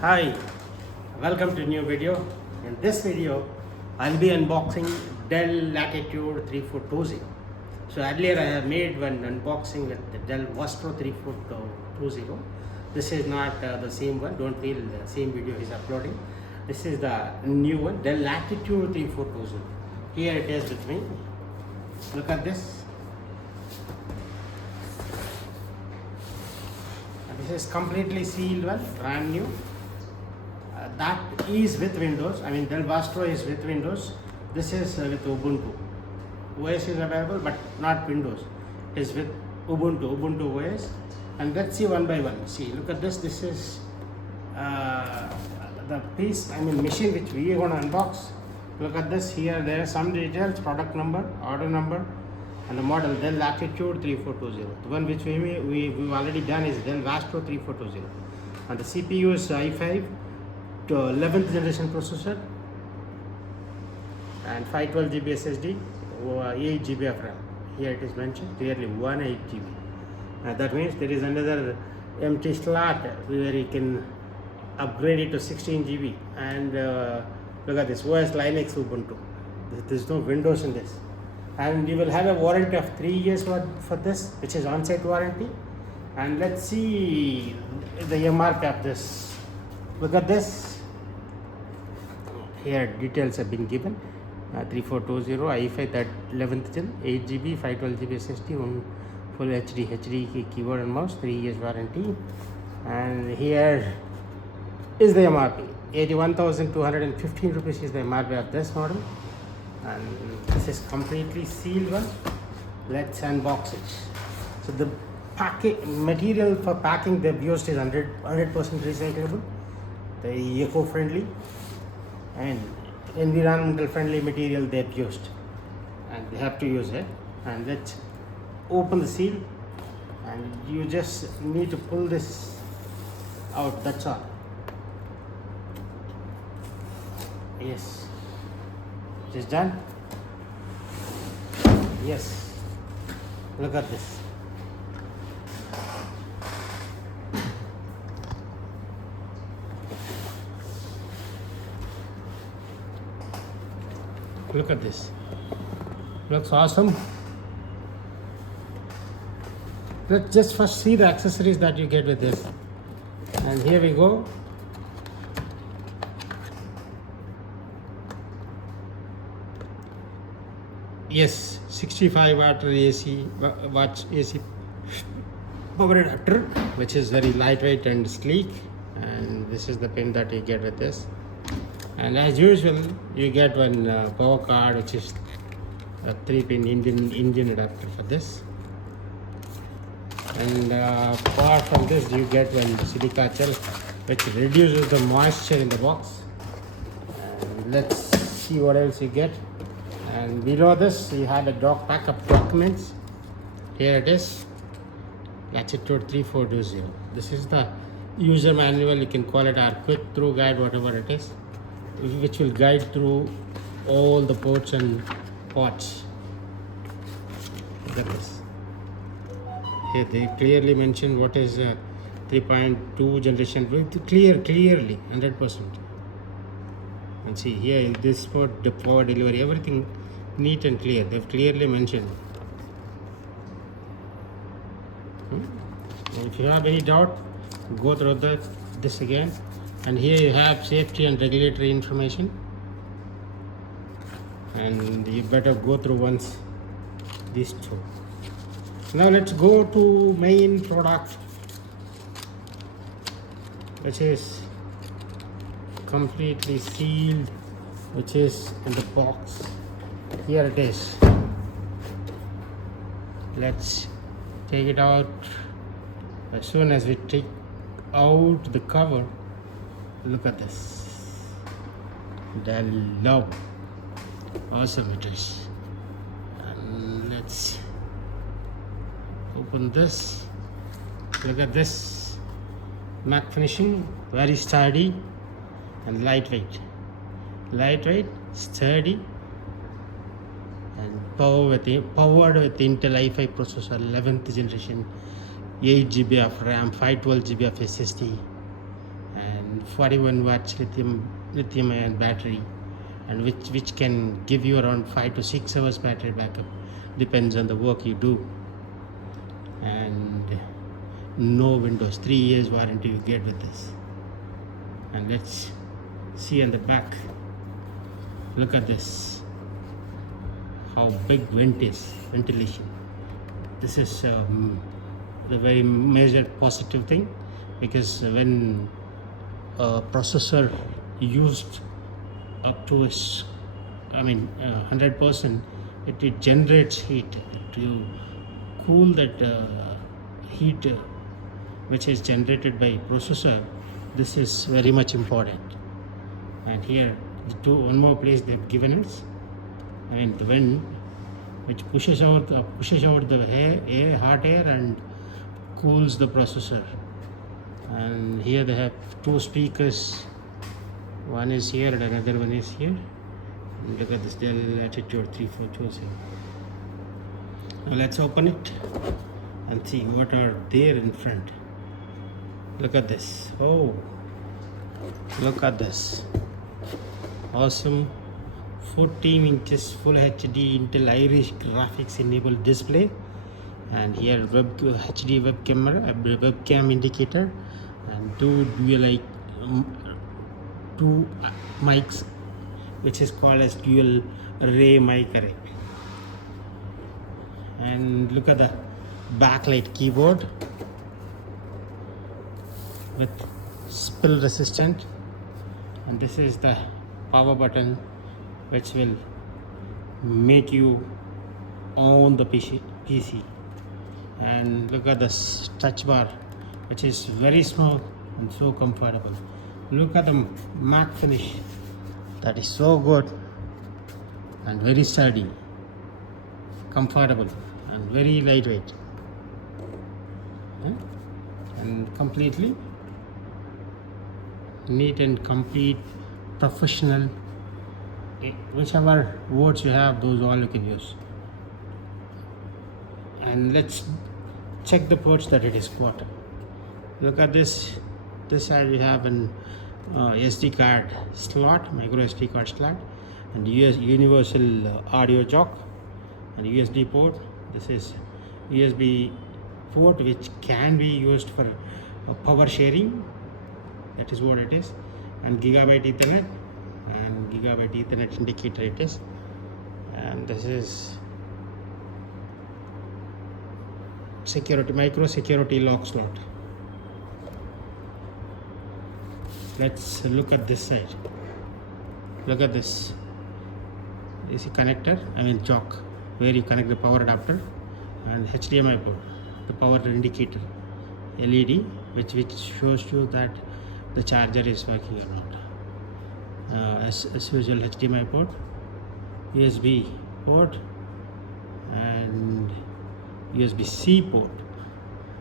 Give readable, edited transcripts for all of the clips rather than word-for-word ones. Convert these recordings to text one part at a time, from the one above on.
Hi, welcome to a new video. In this video, I'll be unboxing Dell Latitude 3420. So earlier I have made one unboxing with the Dell Vastro 3420. This is not the same one. Don't feel the same video is uploading. This is the new one, Dell Latitude 3420. Here it is with me. Look at this. This is completely sealed one, brand new. That is with Windows. I mean, Dell Vastro is with Windows. This is with Ubuntu. OS is available, but not Windows. It is with Ubuntu OS. And let's see one by one. See, look at this. This is the piece, machine which we are going to unbox. Look at this. Here, there are some details: product number, order number, and the model Dell Latitude 3420. The one which we've already done is Dell Vastro 3420. And the CPU is i5 to 11th generation processor and 512 GB SSD, 8 GB of RAM. Here it is mentioned clearly 8 GB. That means there is another empty slot where you can upgrade it to 16 GB. And look at this, OS Linux Ubuntu. There is no Windows in this. And you will have a warranty of 3 years for this, which is on-site warranty. And let's see the MRP of this. Look at this. Here details have been given. 3420 i5 that 11th gen, 8 GB, 512 GB SSD, on full HD keyboard and mouse, 3 years warranty. And here is the MRP. 81,215 rupees is the MRP of this model. And this is completely sealed one. Let's unbox it. So the material for packing they've used is 100% recyclable, the eco-friendly and environmental friendly material they've used, and they have to use it. And let's open the seal, and you just need to pull this out, that's all. Yes, it is done. Yes, look at this. Look at this. Looks awesome. Let's just first see the accessories that you get with this. And here we go. Yes, 65 watt AC power adapter, which is very lightweight and sleek. And this is the pin that you get with this. And as usual, you get one power card, which is a 3-pin Indian adapter for this. And apart from this, you get one silica gel, which reduces the moisture in the box. And let's see what else you get. And below this, you have a pack of documents. Here it is, Latitude 3420. This is the user manual. You can call it our quick through guide, whatever it is, which will guide through all the ports and ports. Look at this. Here they clearly mention what is 3.2 generation. Clearly, 100%. And see here in this port, the power delivery, everything neat and clear. They've clearly mentioned. And if you have any doubt, go through this again. And here you have safety and regulatory information, and you better go through once these two. Now let's go to main product, which is completely sealed, which is in the box. Here it is. Let's take it out. As soon as we take out the cover, look at this. Dell love. Awesome it is. And let's open this. Look at this. Matte finishing, very sturdy and lightweight. Lightweight, sturdy, and powered with Intel i5 processor, 11th generation, 8 GB of RAM, 512 GB of SSD, and and 41 watts lithium ion battery, and which can give you around 5 to 6 hours battery backup, depends on the work you do. And no Windows, 3 years warranty you get with this. And let's see on the back. Look at this, how big ventilation. This is the very major positive thing, because when a processor used up to its 100%, it generates heat to cool that heat which is generated by processor. This is very much important. And here one more place they've given us, the vent which pushes out the air, hot air, and cools the processor. And here they have 2 speakers, one is here and another one is here. And look at this Dell Latitude 3427. Now let's open it and see what are there in front. Look at this. Oh, look at this awesome 14 inches full HD Intel Iris graphics enabled display, and here HD web camera, webcam indicator, and two mics, which is called as dual array mic array. And look at the backlight keyboard with spill resistant, and this is the power button which will make you on the PC. And look at this touch bar, which is very small and so comfortable. Look at the matte finish, that is so good and very sturdy, comfortable and very lightweight, and completely neat and complete, professional. Whichever words you have, those all you can use. And let's check the ports that it is got. Look at this side we have an SD card slot, micro SD card slot, and universal audio jack, and USB port. This is USB port which can be used for power sharing, that is what it is, and gigabit Ethernet, and gigabit Ethernet indicator it is. And this is micro security lock slot. Let's look at this side. Look at this. This is a connector, jack, where you connect the power adapter, and HDMI port, the power indicator LED, which shows you that the charger is working or not. As usual, HDMI port, USB port, and USB-C port.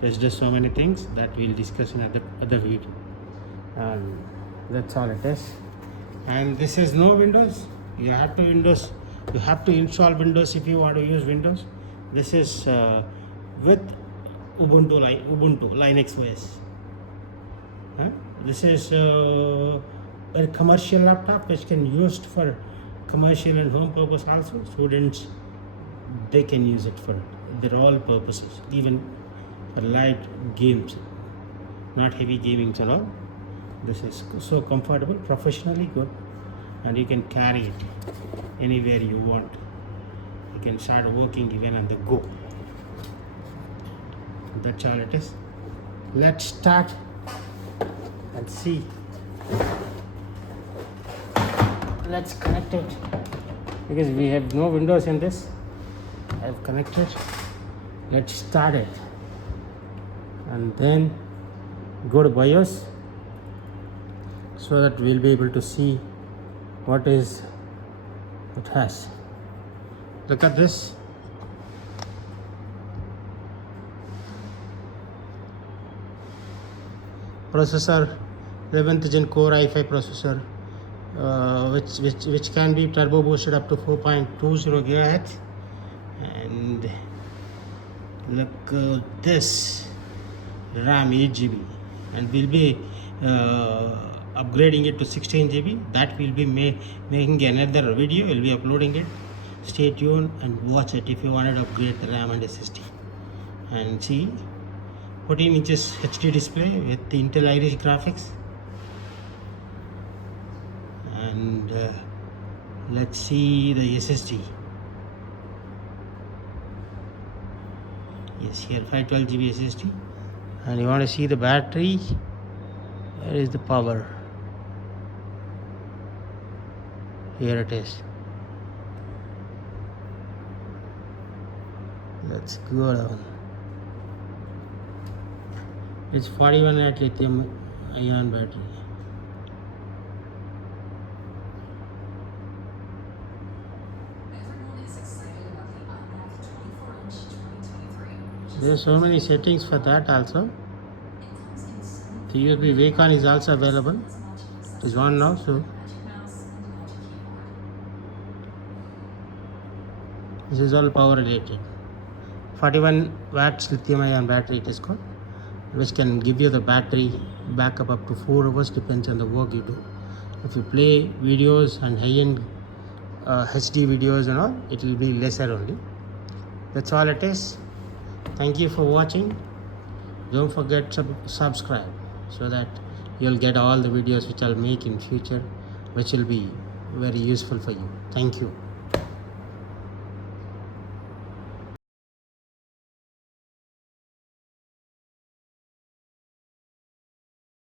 There's just so many things that we'll discuss in other video. And that's all it is. And this is no Windows. You have to install Windows if you want to use Windows. This is with Ubuntu Linux OS. This is a commercial laptop which can be used for commercial and home purpose also. Students, they can use it for their all purposes, even for light games, not heavy gaming and all. This is so comfortable, professionally good, and you can carry it anywhere you want. You can start working even on the go. That's all it is. Let's start and see. Let's connect it, because we have no Windows in this. I've connected. Let's start it, and then go to BIOS, so that we'll be able to see what it has. Look at this. Processor, 11th gen Core i5 processor, which can be turbo boosted up to 4.20 GHz. And look this, RAM 8 GB, and will be upgrading it to 16 GB. That will be making another video. We'll be uploading it. Stay tuned and watch it if you wanted to upgrade the RAM and SSD. And see, 14 inches HD display with the Intel Iris graphics. And let's see the SSD. Yes, here 512 GB SSD. And you want to see the battery. Where is the power? Here it is. Let's go down. It's 41 watt lithium ion battery. There are so many settings for that also. The USB Wacom is also available. It's on now, so this is all power related. 41 watts lithium ion battery it is called, which can give you the battery backup up to 4 hours, depends on the work you do. If you play videos and high-end HD videos and all, it will be lesser only. That's all it is. Thank you for watching. Don't forget to subscribe so that you'll get all the videos which I'll make in future, which will be very useful for you. Thank you.